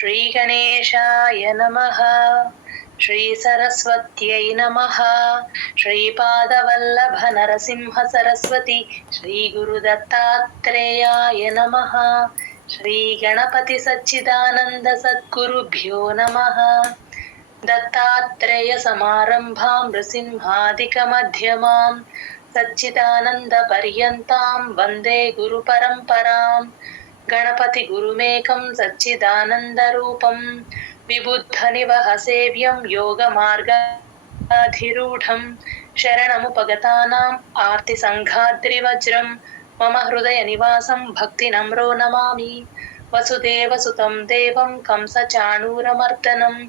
श्रीगणेशाय नमः। श्रीसरस्वत्यै नमः। श्रीपादवल्लभ नरसिंह सरस्वती श्रीगुरुदत्तात्रेयाय नमः। श्रीगणपति सच्चिदानन्द सद्गुरुभ्यो नमः। दत्तात्रेय समारम्भां नृसिंहादिकमध्यमां सच्चिदानन्द पर्यन्तां वन्दे गुरुपरम्पराम्। गणपति गुरुमेकं सच्चिदानन्दरूपं विबुद्धनिवहसेव्यं योगमार्गाधिरूढं शरणमुपगतानाम् आर्तिसङ्घाद्रिवज्रं मम हृदयनिवासं भक्तिनम्रो नमामि। वसुदेवसुतं देवं कंसचाणूरमर्दनं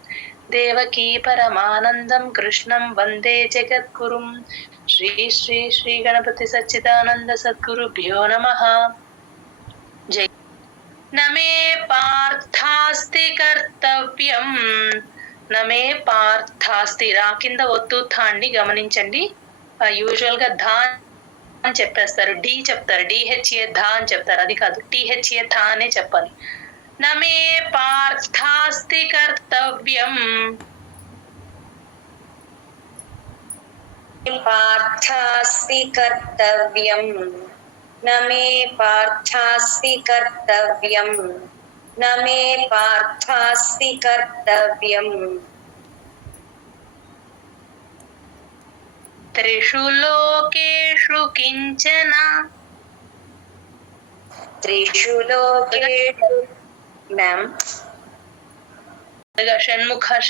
देवकी परमानन्दं कृष्णं वन्दे जगद्गुरुं। श्री श्री श्री गणपति सच्चिदानन्द सद्गुरुभ्यो नमः। जय। न मे पार्थास्ति कर्तవ్యం न मे పార్థాస్తి రా కింద ఒత్తు థాన్ని గమనించండి. యూజువల్ గా ధా అని చెప్పేస్తారు, డి చెప్తారు, డిహెచ్ఏ ధా అని చెప్తారు. అది కాదు, టిహెచ్ఏ థా అనే చెప్పాలి. న మే పార్థాస్తి కర్తవ్యం पार्थास्ति कर्तव्यम् न मे पार्थास्ति कर्तव्यम् न मे पार्थास्ति कर्तव्यम् त्रिषु लोकेषु किंचन त्रिषु लोकेषु मैम షణ్ముఖాష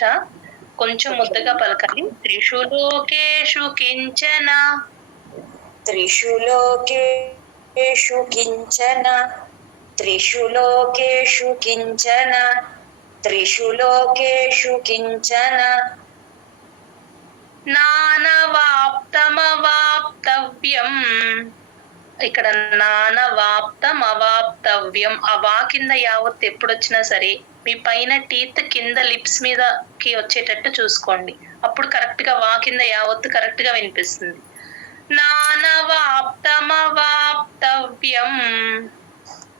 కొంచెం ముద్దగా పలకాలి. త్రిషు లోకేషు కించన त्रिषु लोकेषु किंचन त्रिषु लोकेषु किंचन त्रिषु लोकेषु किंचन నానవాప్తమవాప్తవ్యం. ఇక్కడ నానవాప్తం అవాప్తవ్యం. అవా కింద యావత్ ఎప్పుడొచ్చినా సరే మీ పైన టీత్ కింద లిప్స్ మీదకి వచ్చేటట్టు చూసుకోండి. అప్పుడు కరెక్ట్ గా వా కింద యావత్తు కరెక్ట్ గా వినిపిస్తుంది. నానవాప్తమవాప్తవ్యం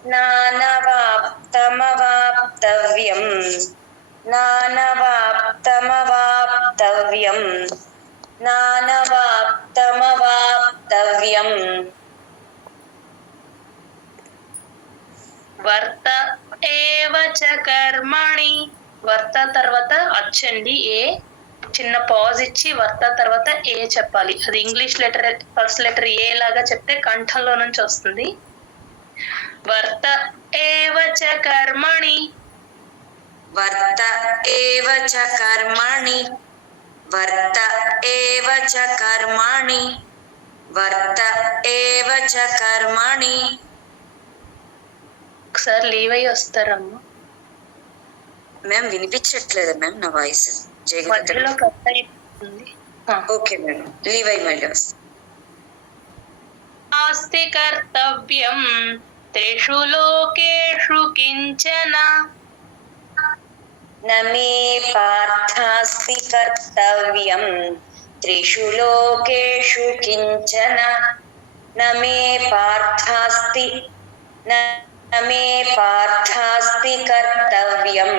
నానవాప్తమవాప్తవ్యం నానవాప్తమవాప్తవ్యం నానవాప్తమవాప్తవ్యం వర్త ఏవ చ కర్మణి. వర్త తర్వాత అచ్చండి ఏ, చిన్న పాజ్ ఇచ్చి వర్త తర్వాత ఏ చెప్పాలి. అది English letter first letter A లాగా చెప్తే కంఠంలో నుంచి వస్తుంది. వర్త ఏవ చ కర్మణి వర్త ఏవ చ కర్మణి వర్త ఏవ చ కర్మణి వర్త ఏవ చ కర్మణి. ఒకసారి లీవ్ అయ్యి వస్తారమ్మా. మ్యామ్ వినిపించట్లేదు మ్యామ్ నా వాయిస్. మధ్యలో కట్ అయిపోతుంది. ఓకే మేడం, లీవ్ అయ్యి మళ్ళీ వస్తా. ఆస్తి కర్తవ్యం త్రిషు లోకేషు కించన न मे पार्थास्ति कर्तव्यं त्रिषु लोकेषु किंचन न मे पार्थास्ति न मे पार्थास्ति कर्तव्यं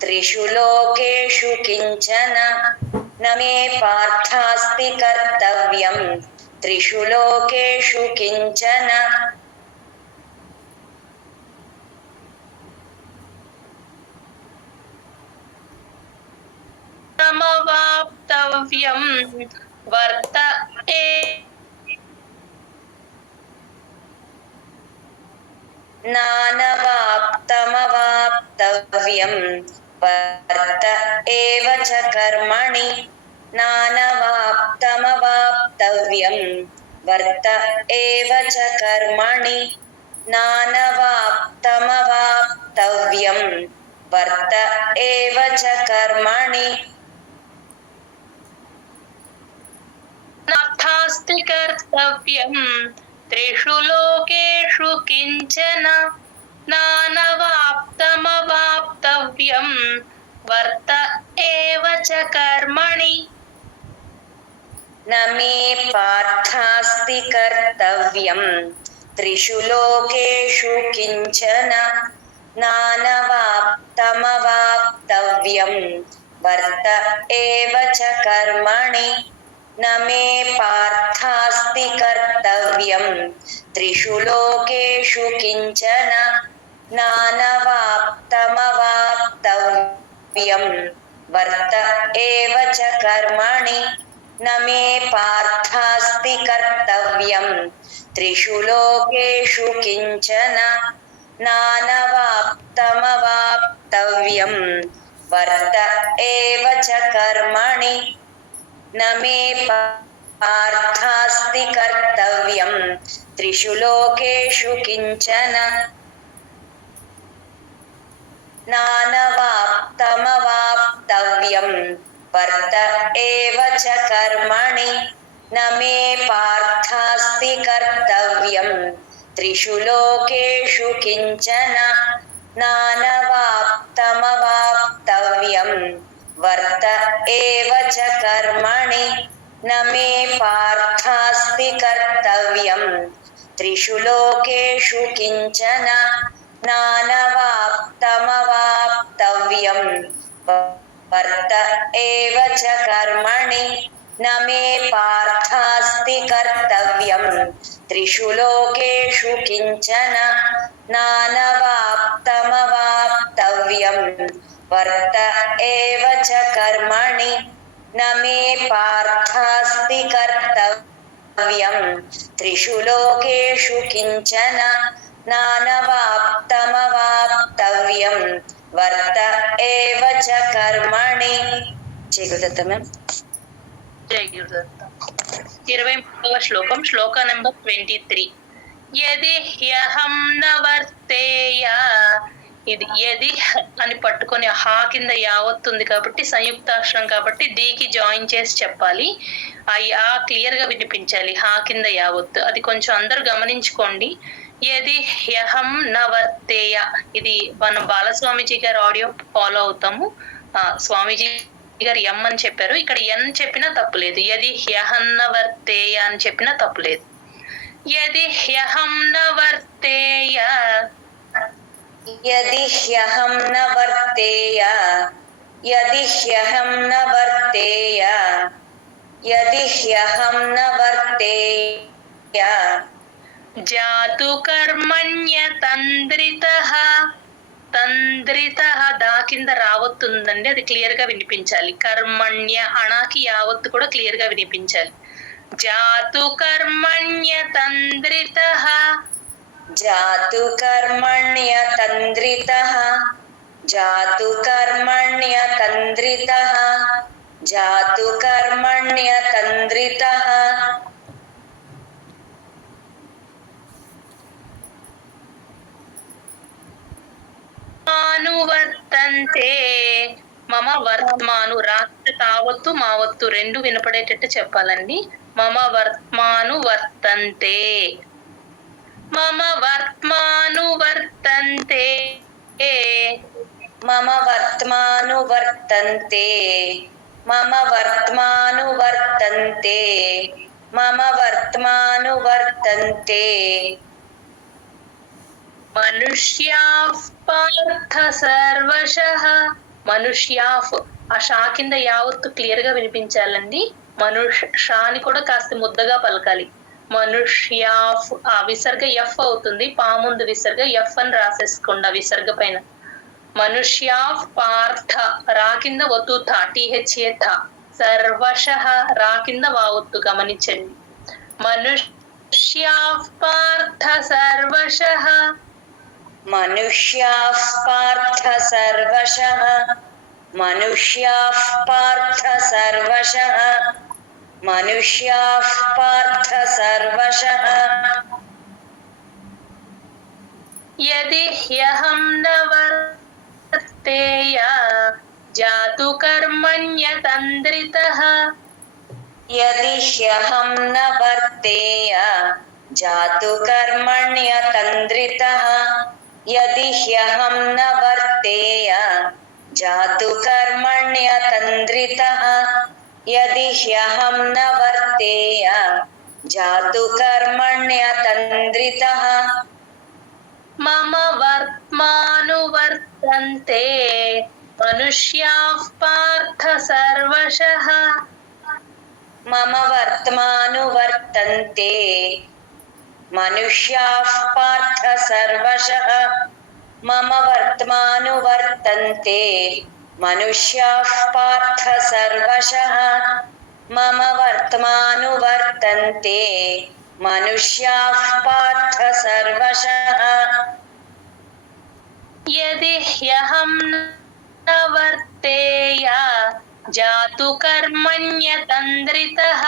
त्रिषु लोकेषु किंचन न मे पार्थास्ति कर्तव्यं त्रिषु लोकेषु किंचन సమవాప్తవ్యం వర్త నానవాప్తమవాప్తవ్యం వర్త ఏవ చ కర్మణి నానవాప్తమవాప్తవ్యం వర్త ఏవ చ కర్మణి నానవాప్తమవాప్తవ్యం వర్త ఏవ చ కర్మణి. నాథాస్తి కర్తవ్యం త్రిషు లోకేషు కించన నానవాప్తమవాప్తవ్యం వర్త ఏవ చ కర్మణి. न मे पार्थास्ति कर्तव्यं त्रिषु लोकेषु किंचन नानवाप्तमवाप्तव्यं वाप्तमवाप्तव्यं वर्त एव च कर्मणि न मे पार्थास्ति कर्तव्यं त्रिषु लोकेषु किञ्चन नानवाप्तमवाप्तव्यं वर्त एव च कर्मणि न मे पार्थास्ति कर्तव्यं त्रिषु लोकेषु किञ्चन नानवाप्तमवाप्तव्यं वर्त एव च कर्मणि न मे पार्थास्ति कर्तव्यं त्रिषु लोकेषु किञ्चन नानवाप्तमवाप्तव्यं वर्त एव च कर्मणि न मे पार्थास्ति कर्तव्यं त्रिषु लोकेषु किञ्चन नानवाप्तमवाप्तव्यं वर्त एव च कर्मणि न मे पार्थास्ति कर्तव्यं त्रिषु लोकेषु किञ्चन नानवाप्तमवाप्तव्यं वर्त एव च कर्मणि न मे पार्थास्ति कर्तव्यं त्रिषु लोकेषु किञ्चन नानवाप्तमवाप्तव्यं वर्त एव च कर्मणि न मे पार्थास्ति कर्तव्यं त्रिषु लोकेषु किञ्चन नानवाप्तमवाप्तव्यं वर्त एव च कर्मणि. జై గురుదత్త మ్యామ్. జై గురుదత్త. 23వ శ్లోకం, శ్లోక నెంబర్ 23. యది హ్యహం న వర్తేయ, ఇది యది అని పట్టుకొని హా కింద యావత్తు ఉంది కాబట్టి సంయుక్తాక్షరం కాబట్టి డీకి జాయిన్ చేసి చెప్పాలి. ఆ యా క్లియర్ గా వినిపించాలి, హా కింద యావత్తు. అది కొంచెం అందరూ గమనించుకోండి. యది హ్యహం న వర్తేయ, ఇది మనం బాలస్వామిజీ గారి ఆడియో ఫాలో అవుతాము. స్వామీజీ గారు ఎం అని చెప్పారు, ఇక్కడ ఎన్ చెప్పినా తప్పులేదు. యది హ్యహం న వర్తేయ అని చెప్పినా తప్పులేదు. యది హ్యహం న వర్తేయ, యది హ్యహం న వర్తేయ, యది హ్యహం న వర్తేయ, యది హ్యహం న వర్తేయ. జాతు కర్మణ్య తంద్రితః, తంద్రితః దా కింద రావత్తుందండి, అది క్లియర్ గా వినిపించాలి. కర్మణ్య అణాకి యావత్తు కూడా క్లియర్ గా వినిపించాలి. జాతు కర్మణ్య తంద్రితః, జాతు కర్మణ్య తంద్రితః, జాతు కర్మణ్య తంద్రితః, జాతు కర్మణ్య తంద్రితః. వర్తంతే మమ వర్త్మాను, రాత్రి తావత్తు మావత్తు రెండు వినపడేటట్టు చెప్పాలండి. మమ వర్త్మాను వర్తంతే, మమ వర్త్మాను వర్తంతే, మమ వర్త్మాను వర్తంతే, మమ వర్త్మాను వర్తంతే, మమ వర్త్మాను వర్తంతే. మనుష్యాః పార్థ సర్వశః, మనుష్యాః ఆ షా కింద యావత్తు క్లియర్ గా వినిపించాలండి. షాని కూడా కాస్త ముద్దగా పలకాలి. మనుష్యాఫ్, ఆ విసర్గ ఎఫ్ అవుతుంది, పాముందు విసర్గ ఎఫ్ అని రాసేసుకోండి ఆ విసర్గ పైన. మనుష్యాఫ్ పార్థ, రా కింద ఒత్తు థ, టీహెచ్ఏ థ. సర్వశః రా కింద వావత్తు గమనించండి. మనుష్యాఫ్ పార్థ సర్వశః, మనుష్యాః పార్థ సర్వశః, మనుష్యాః పార్థ సర్వశః, మనుష్యాః పార్థ సర్వశః. యది హ్యహం న వర్తేయ జాతు కర్మణ్య తంద్రితః, యది హ్యహం న వర్తేయ జాతు కర్మణ్య తంద్రితః, యది హ్యహం న వర్తేయ జాతు కర్మణ్య తంద్రితః, యది హ్యహం న వర్తేయ జాతు కర్మణ్య తంద్రితః. మమ వర్త్మానువర్తంతే మనుష్యాః పార్థ సర్వశః. మమ వర్త్మానువర్తంతే మనుష్యాః పార్థ సర్వశః. మమ వర్త్మానువర్తంతే మనుష్యాః పార్థ సర్వశః. మమ వర్త్మానువర్తంతే మనుష్యాః పార్థ సర్వశః. యది హ్యహం న వర్తేయ జాతు కర్మణ్యతంద్రితః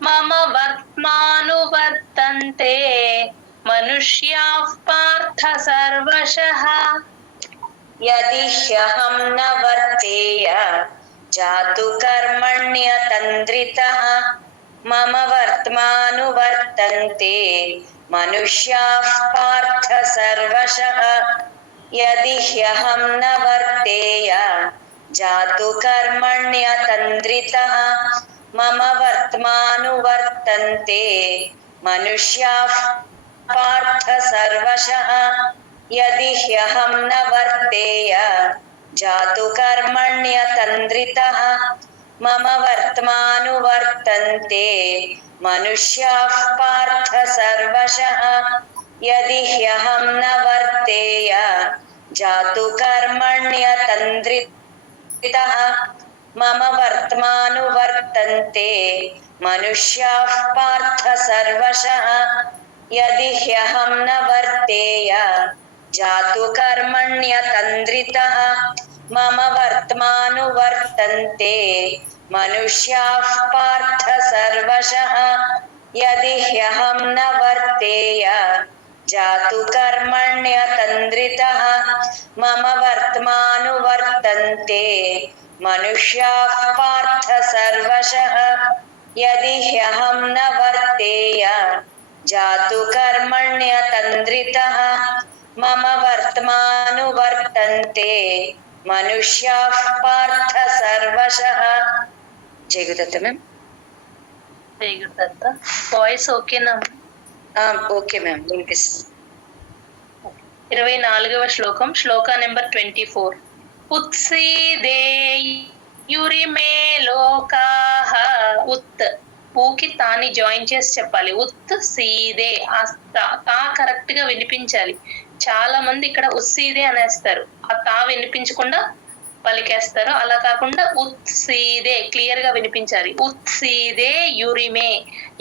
మమ వర్త్మానువర్తంతే మనుష్యాః పార్థ సర్వశః. యది హ్యహం న వర్తేయ జాతు కర్మణ్యతంద్రితః మమ వర్త్మానువర్తంతే మనుష్యాః పార్థ సర్వశః. యది హ్యహం న వర్తేయ జాతు కర్మణ్యతంద్రితః మమ వర్త్మానువర్తంతే మనుష్యాః పార్థ సర్వశః. యది హ్యహం న వర్తేయ జాతు కర్మణ్యతంద్రితః మమ వర్త్మానువర్తంతే మనుష్యాః పార్థ సర్వశః. యది హ్యహం న వర్తేయ జాతు కర్మణ్యతంద్రితః మమ వర్త్మానువర్తంతే మనుష్యాః పార్థ సర్వశః. యది హ్యహం న వర్తేయ జాతు కర్మణ్యతంద్రితః మమ వర్త్మానువర్తంతే మనుష్యాః పార్థ సర్వశః. యది హ్యహం న వర్తేయ జాతు కర్మణ్యతంద్రితః మమ వర్త్మానువర్తంతే మనుష్యాః పార్థ సర్వశః. యది హ్యహం న వర్తేయ జాతు కర్మణ్యతంద్రితః మమ వర్త్మానువర్తంతే మనుష్యాః పార్థ సర్వశః. జై గురుదత్త మ్యామ్. జై గురుదత్త. వాయిస్ ఓకేనా? ఓకే మ్యామ్, వినిపిస్తుంది. 24వ శ్లోకం, శ్లోక నెంబర్ 24. ఉత్సీదేయురిమే లోకాః. ఉత్ ఊకి తాని జాయిన్ చేసి చెప్పాలి. ఉత్ సీదే, ఆ తా కరెక్ట్ గా వినిపించాలి. చాలా మంది ఇక్కడ ఉత్సీదే అనేస్తారు, ఆ తా వినిపించకుండా పలికేస్తారు. అలా కాకుండా ఉత్సీదే క్లియర్ గా వినిపించాలి. ఉత్సీదే యురిమే,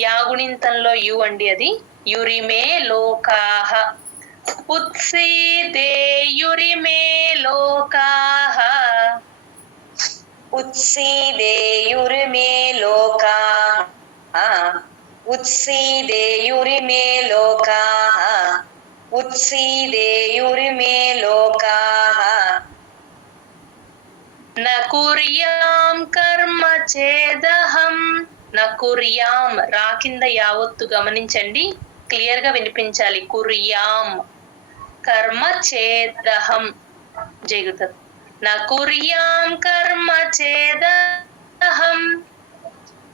యాగుణింతంలో యు అండి అది. యురిమే లోకాః. ఉత్సీదే యురిమే లోకాః. ఉత్సీదేయురిమే లోకాః. ఉత్సీదేయురిమే లోకాః. ఉత్సీదేయురిమే లోకాః. న కుర్యాం కర్మ చేదహం. న కుర్యాం, రా కింద యావత్తు గమనించండి, క్లియర్ గా వినిపించాలి. కుర్యాం కర్మ చేదహం. జై గురుదత్త. న కుర్యాం కర్మ చేదహం.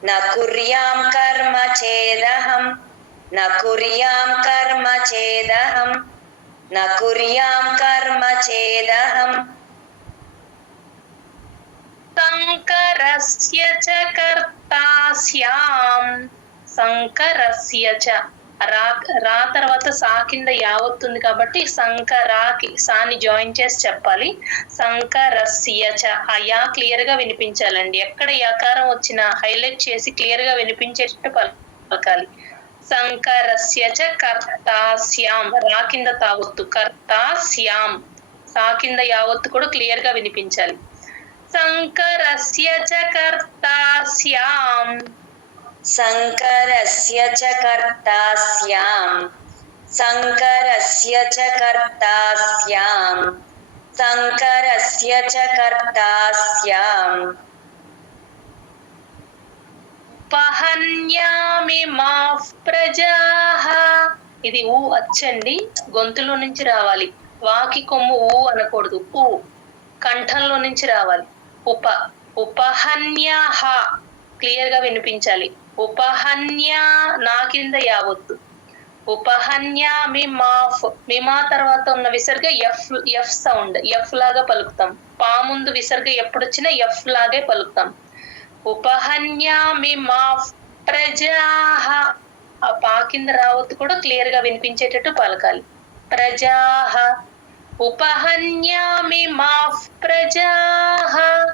న కుర్యాం కర్మ చేదహం. న కుర్యాం కర్మ చేదహం. న కుర్యాం కర్మ చేదహం. సంకరస్య చ కర్తా స్యాం. సంకరస్య చ, రా తర్వాత సా కింద యావత్తుంది కాబట్టి సంకరాకి సాని జాయిన్ చేసి చెప్పాలి. సంకరస్య చ, ఆ యా క్లియర్ గా వినిపించాలండి. ఎక్కడ యకారం వచ్చినా హైలైట్ చేసి క్లియర్ గా వినిపించేటట్టు పలకాలి. సంకరస్య చ కర్తా స్యాం, రా కింద తావత్తు. కర్తా స్యాం, సా కింద యావత్తు కూడా క్లియర్ గా వినిపించాలి. సంకరస్య చ కర్తా స్యాం. సంకరస్య చ కర్తా స్యాం. సంకరస్య చ కర్తా స్యాం. సంకరస్య చ కర్తా స్యాం. ఉపహన్యామి మాః ప్రజాః. ఇది ఊ అచ్చండి, గొంతులో నుంచి రావాలి. వాకి కొమ్ము ఊ అనకూడదు, ఊ కంఠంలో నుంచి రావాలి. ఉపహన్యాః క్లియర్ గా వినిపించాలి. ఉపహన్యా, నా కింద యావత్తు. ఉపహన్యామి మాఫ్, మిమా తర్వాత ఉన్న విసర్గ ఎఫ్ సౌండ్, ఎఫ్ లాగా పలుకుతాం. పా ముందు విసర్గ ఎప్పుడు వచ్చినా ఎఫ్ లాగే పలుకుతాం. ఉపహన్యామి మాఫ్ ప్రజాహ, ఆ పా కింద రావద్దు కూడా క్లియర్ గా వినిపించేటట్టు పలకాలి. ప్రజాహ, ఉపహన్యామి మాఫ్ ప్రజాహ.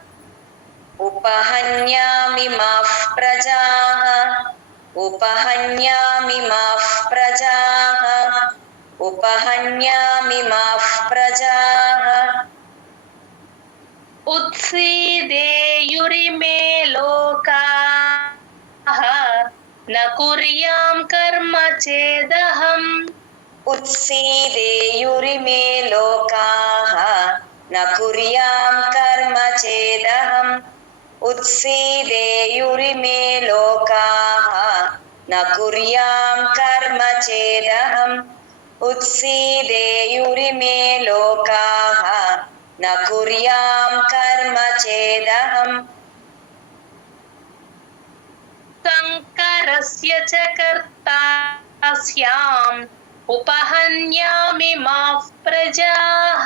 ఉపహన్యామి మాః ప్రజాః ఉపహన్యామి మాః ప్రజాః ఉపహన్యామి మాః ప్రజాః ఉత్సీదేయురిమే లోకాః న కుర్యాం కర్మ చేదహం. उत्सीदेयुरिमे लोकाः न कुर्यां कर्म चेदहम् उत्सीदेयुरिमे लोकाः न कुर्यां कर्म चेदहम् उत्सीदेयुरिमे लोकाः न कुर्यां कर्म चेदहम् సంకరస్య చ కర్తాస్యాం ఉపహన్యామి మాః ప్రజాః.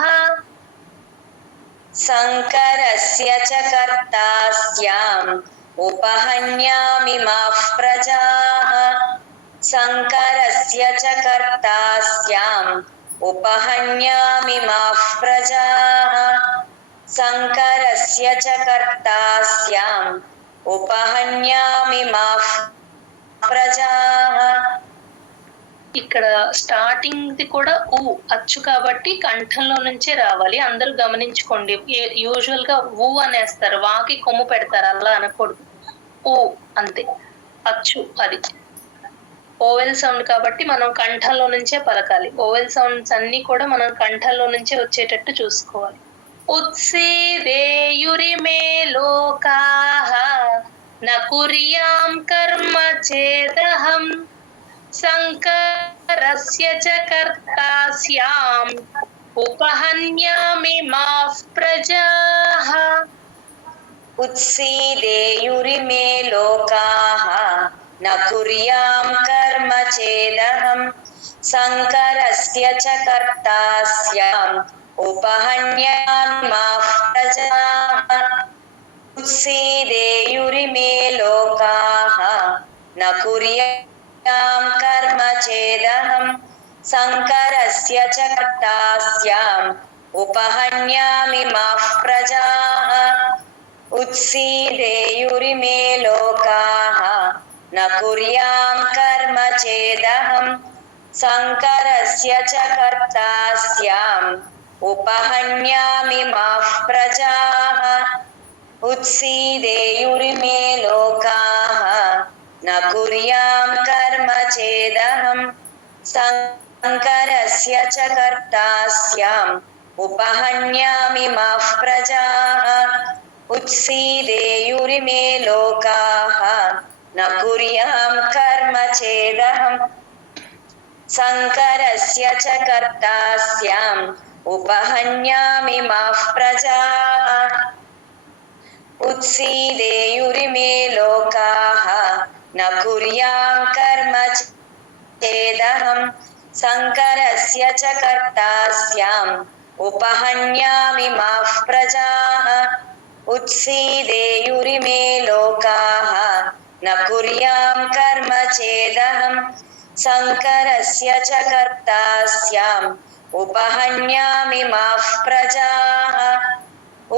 संकरस्य च कर्तास्याम् उपहन्यामि माः प्रजाः संकरस्य च कर्तास्याम् उपहन्यामि माः प्रजाः संकरस्य च कर्तास्याम् उपहन्यामि माः प्रजाः. ఇక్కడ స్టార్టింగ్ ది కూడా ఊ అచ్చు కాబట్టి కంఠంలో నుంచే రావాలి. అందరూ గమనించుకోండి. యూజువల్ గా ఊ అనేస్తారు, వాకి కొమ్ము పెడతారు, అలా అనకూడదు. ఊ అంతే, అచ్చు అది. ఓవెల్ సౌండ్ కాబట్టి మనం కంఠంలో నుంచే పలకాలి. ఓవెల్ సౌండ్స్ అన్ని కూడా మనం కంఠంలో నుంచే వచ్చేటట్టు చూసుకోవాలి. ఉత్సీదేయురిమే లోకాః న కుర్యాం కర్మ చేదహం సంకరస్య చ కర్తాస్యాం ఉపహన్యామి మాః ప్రజాః. उत्सीदेयुरिमे लोकाः न कुर्यां कर्म चेदहम् संकरस्य च कर्तास्याम् उपहन्यामि माः प्रजाः उत्सीदेयुरिमे लोकाः न कुर्यां कर्म चेदहम् संकरस्य च कर्तास्याम् उपहन्यामि माः प्रजाः उत्सीदेयुरिमे लोकाः न कुर्यां कर्म चेदहम् संकरस्य च कर्तास्याम् उपहन्यामि माः प्रजाः उत्सीदेयुरिमे लोकाः न कुर्यां कर्म चेदहम् संकरस्य च कर्तास्याम् उपहन्यामि माः प्रजाः उत्सीदेयुरिमे लोकाः न कुर्यां कर्म चेदहम् संकरस्य च कर्तास्याम् उपहन्यामि माः प्रजाः उत्सीदेयुरिमे लोकाः न कुर्यां कर्म चेदहम् संकरस्य च कर्तास्याम् उपहन्यामि माः प्रजाः उत्सीदेयुरिमे लोकाः न कुर्यां कर्म चेदहम् संकरस्य च कर्तास्याम् उपहन्यामि माः प्रजाः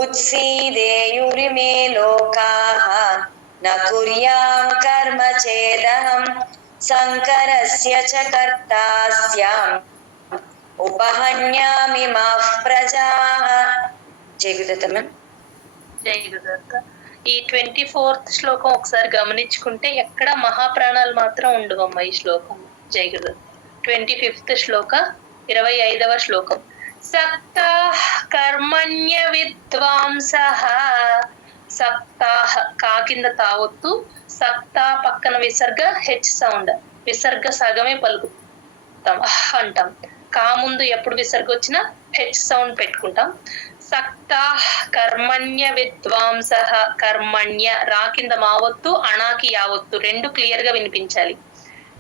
उत्सीदेयुरिमे लोकाः न कुर्यां कर्म चेदहम् संकरस्य च कर्तास्याम् उपहन्यामि माः प्रजाः. जय गुरुदत्त. జై గురుదత్త. ఈ 24th శ్లోకం ఒకసారి గమనించుకుంటే ఎక్కడ మహాప్రాణాలు మాత్రం ఉండవమ్మ ఈ శ్లోకం. జై గురుదత్త. 25th శ్లోక 25వ శ్లోకం. సక్తాః కర్మణ్య విద్వాంసః. సక్తాః కా కింద తావొత్తు, సక్తా పక్కన విసర్గ హెచ్ సౌండ్, విసర్గ సగమే పలుకుతాం, అంటాం. కా ముందు ఎప్పుడు విసర్గ వచ్చినా హెచ్ సౌండ్ పెట్టుకుంటాం. సక్తాః కర్మణ్య విద్వాంసః. కర్మణ్య రా కింద మావొత్తు, అణాకి యావొత్తు, రెండు క్లియర్ గా వినిపించాలి.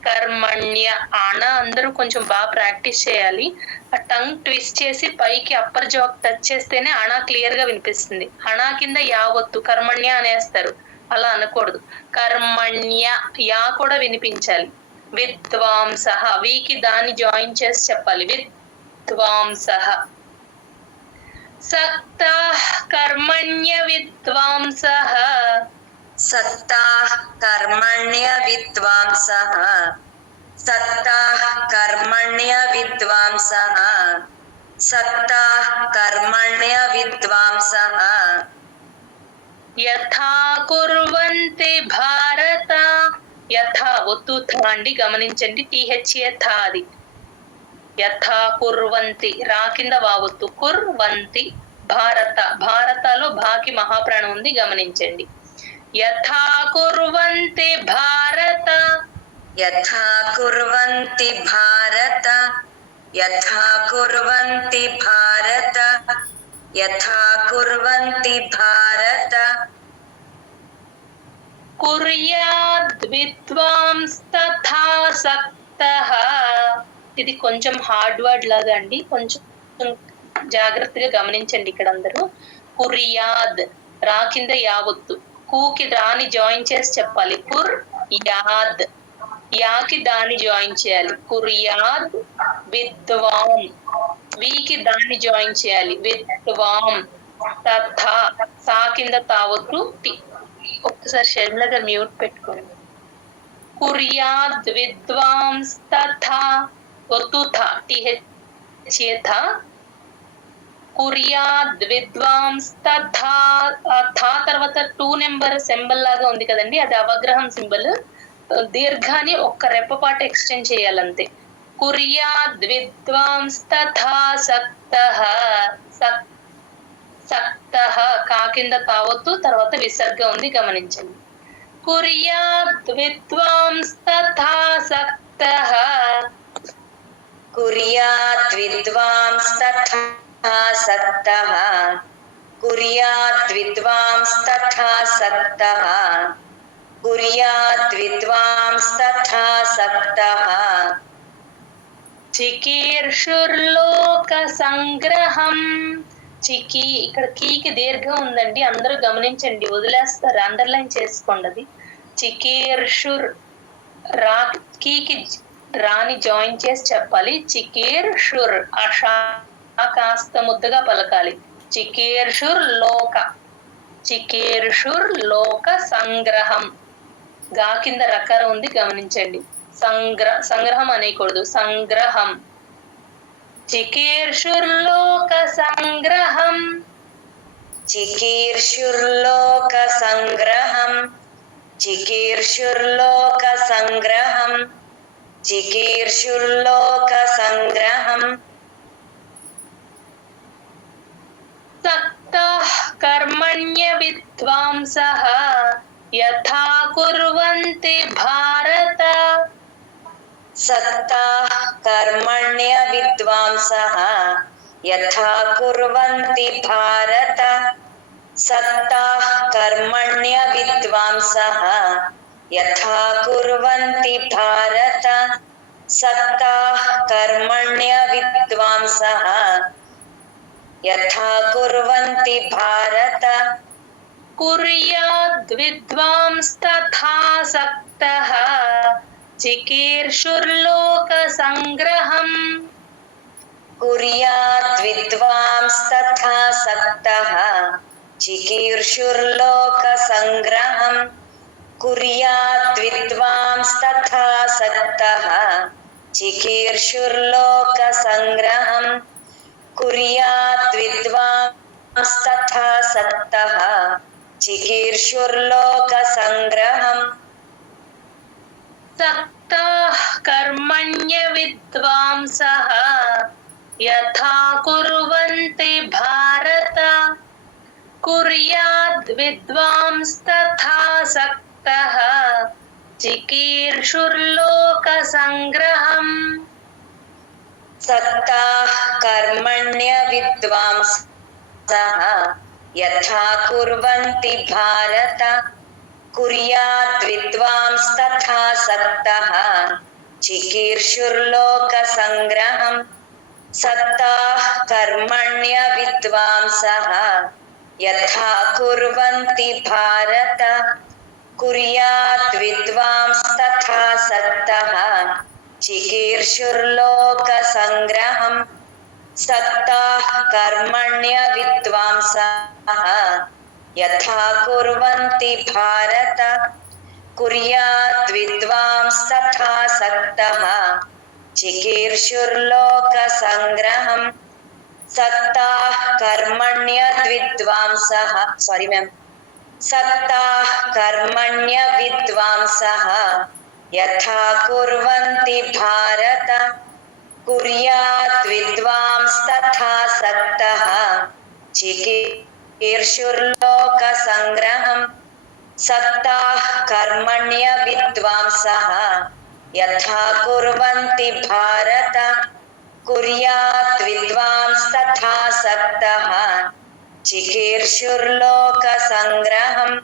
కర్మణ్య అణ అందరూ కొంచెం బాగా ప్రాక్టీస్ చేయాలి. ఆ టంగ్ ట్విస్ట్ చేసి పైకి అప్పర్ జాక్ టచ్ చేస్తేనే అణ క్లియర్ గా వినిపిస్తుంది. అణ కింద యావత్తు కర్మణ్య అనేస్తారు, అలా అనకూడదు. కర్మణ్య యా కూడా వినిపించాలి. విద్వాంస వీకి దాన్ని జాయిన్ చేసి చెప్పాలి. విద్వాంస. సక్త కర్మణ్య విద్వాంస. सक्ताः कर्मण्य विद्वांसः सक्ताः कर्मण्य विद्वांसः सक्ताः कर्मण्य विद्वांसः యథా కుర్వంతి భారత. యథా ఒత్తు థ అండి, గమనించండి. టిహెచ్ఏ థా అది. యథా కుర్వంతి రా కింద వావొత్తు. కుర్వంతి భారత. భారతలో భాకి మహాప్రాణం ఉంది, గమనించండి. యథా కుర్వంతి భారత. यथा कुर्वन्ति भारत यथा कुर्वन्ति भारत यथा कुर्वन्ति भारत కుర్యాద్ విద్వాంస్తథా సక్తః. ఇది కొంచెం హార్డ్ వర్డ్ లాగా అండి, కొంచెం జాగ్రత్తగా గమనించండి ఇక్కడ అందరూ. కుర్యాద్ రా కింద యావత్తు. కూకి దాన్ని జాయిన్ చేసి చెప్పాలి. కుర్ యాద్. యాకి దాన్ని జాయిన్ చేయాలి. కుర్యాద్ విద్వాం. వీకి దాన్ని జాయిన్ చేయాలి. విద్వాం. తథా సా కింద తావత్తు టి. ఒక్కసారి షర్మిల గారు మ్యూట్ పెట్టుకోండి. కుర్యాద్ విద్వాంస్తథా ఒత్తు థా టిహెచ్ఏ థా. కుర్యాద్ విద్వాంస్తథా. థా తర్వాత 2 నెంబర్ సింబల్ లాగా ఉంది కదండి, అది అవగ్రహం సింబల్. దీర్ఘాన్ని ఒక్క రెప్పపాటు ఎక్స్టెండ్ చేయాలంతే. కుర్యాద్ విద్వాంస్తథా సక్తః. సక్తః కా కింద తావత్తు, తర్వాత విసర్గ ఉంది, గమనించండి. కుర్యాద్ విద్వాంస్తథా సక్తః. कुर्यात् विद्वांस्तथा सक्तः कुर्यात् विद्वांस्तथा सक्तः कुर्यात् विद्वांस्तथा सक्तः చికీర్షుర్లోక సంగ్రహం. చికి ఇక్కడ కీకి దీర్ఘం ఉందండి, అందరూ గమనించండి, వదిలేస్తారు, అండర్లైన్ చేసుకోండి అది. చికీర్షుర్ రా కీకి రాని జాయిన్ చేసి చెప్పాలి. చికీర్షుర్ అషా కాస్త ముద్దగా పలకాలి. చికీర్షుర్ లోక. చికీర్షుర్ లోక సంగ్రహం. గా కింద రకారం ఉంది, గమనించండి. సంగ్రహం అనేకూడదు, సంగ్రహం. చికీర్షుర్లోక సంగ్రహం. चिकीर्षुर्लोक संग्रहं चिकीर्षुर्लोक संग्रहं चिकीर्षुर्लोक संग्रहं सक्तः कर्मण्य विद्वांसः यथा कुर्वन्ति भारत. सक्ताः कर्मण्य विद्वांसः यथा कुर्वन्ति भारत सक्ताः कर्मण्य विद्वांसः यथा कुर्वन्ति भारत सक्ताः कर्मण्य विद्वांसः यथा कुर्वन्ति भारत कुर्याद् विद्वांस्तथा सक्तः चिकीर्षुर्लोक संग्रहम्. कुर्याद् विद्वांस्तथा सक्तः चिकीर्षुर्लोक संग्रहम् कुर्याद् विद्वांस्तथा सक्तः चिकीर्षुर्लोक संग्रहम् कुर्याद् विद्वांस्तथा सक्तः चिकीर्षुर्लोक संग्रहम् सक्तः कर्मण्य विद्वांसः यथा कुर्वन्ति भारत. कुर्याद् विद्वांस्तथा सक्तः चिकीर्षुर्लोक संग्रहम्. सक्ताः कर्मण्य विद्वांसः यथा कुर्वन्ति भारत कुर्याद् विद्वांस्तथा सक्तः चिकीर्षुर्लोकसङ्ग्रहम् सक्ताः कर्मण्य विद्वांसः यथा कुर्वन्ति भारत कुर्यात् विद्वांस्तथा सक्तः चिकीर्षुर्लोकसङ्ग्रहम् सक्ताः कर्मण्य विद्वांसः यथा कुर्वन्ति भारत कुर्यात् विद्वांस्तथा सक्तः चिकीर्षुर्लोकसङ्ग्रहम् सक्ताः कर्मण्य विद्वांसः सक्ताः कर्मण्य विद्वांसः यथा कुर्वन्ति भारत कुर्यात् विद्वांस्तथा सक्तः चिकीर्षुर्लोकसङ्ग्रहम् सक्ताः कर्मण्य विद्वांसः यथा कुर्वन्ति भारत कुर्यात् विद्वांस्तथा सक्तः चिकीर्षुर्लोकसङ्ग्रहम्